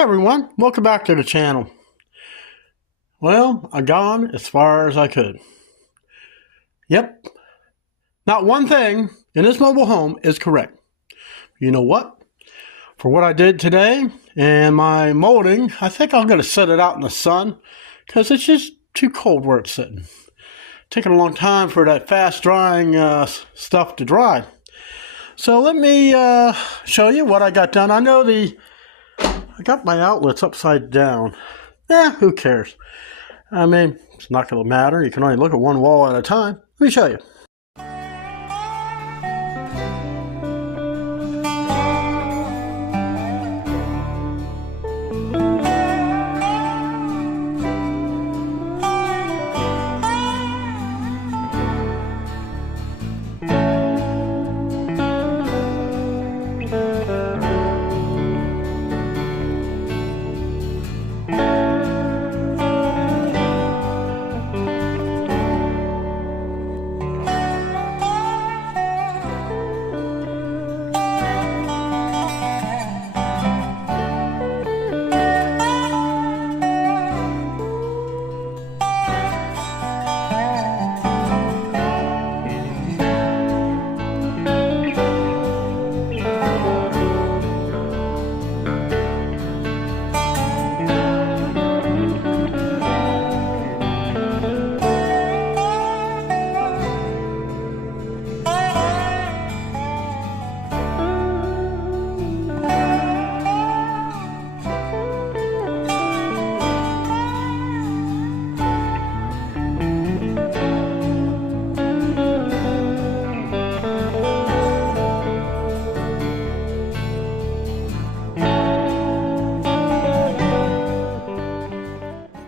Hey everyone, welcome back to the channel. Well, I gone as far as I could. Yep, not one thing in this mobile home is correct. You know what? For what I did today and my molding, I think I'm going to set it out in the sun because it's just too cold where it's sitting. Taking a long time for that fast drying stuff to dry. So let me show you what I got done. I got my outlets upside down. Who cares? I mean, it's not going to matter. You can only look at one wall at a time. Let me show you.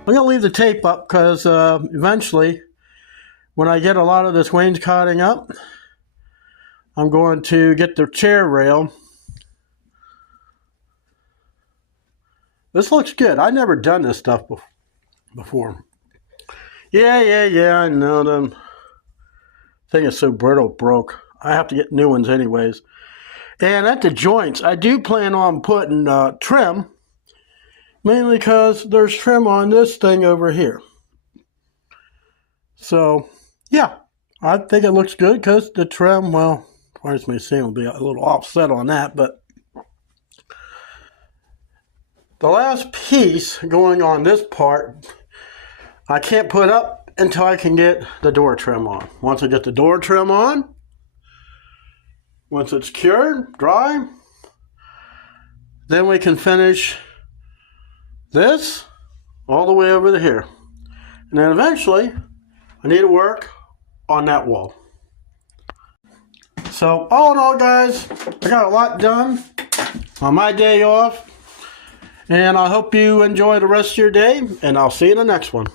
I'm going to leave the tape up because eventually, when I get a lot of this wainscoting up, I'm going to get the chair rail. This looks good. I've never done this stuff before. Yeah, I know them. Thing is so brittle, broke. I have to get new ones anyways. And at the joints, I do plan on putting trim. Mainly because there's trim on this thing over here. So, yeah, I think it looks good because the trim, well, as far as may seem, will be a little offset on that. But the last piece going on this part, I can't put up until I can get the door trim on. Once I get the door trim on, once it's cured, dry, then we can finish this all the way over to here. And then eventually, I need to work on that wall. So all in all, guys, I got a lot done on my day off. And I hope you enjoy the rest of your day, and I'll see you in the next one.